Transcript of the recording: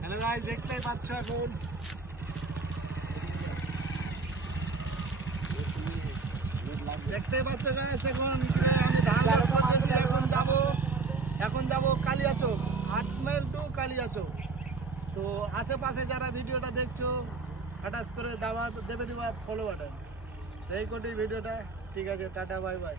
Hello guys, দেখতেই পাচ্ছ এখন দেখতেই পাচ্ছ গাইস, এখন আমি ধান লোড করতেছি। এখন যাব কালিয়াচক, 8 মাইল টু কালিয়াচক। তো আশেপাশে যারা ভিডিওটা দেখছো হঠাৎ করে দেবে দিবা ফলো বাটন। তো এই কোটি ভিডিওটা, ঠিক আছে, টাটা বাই বাই।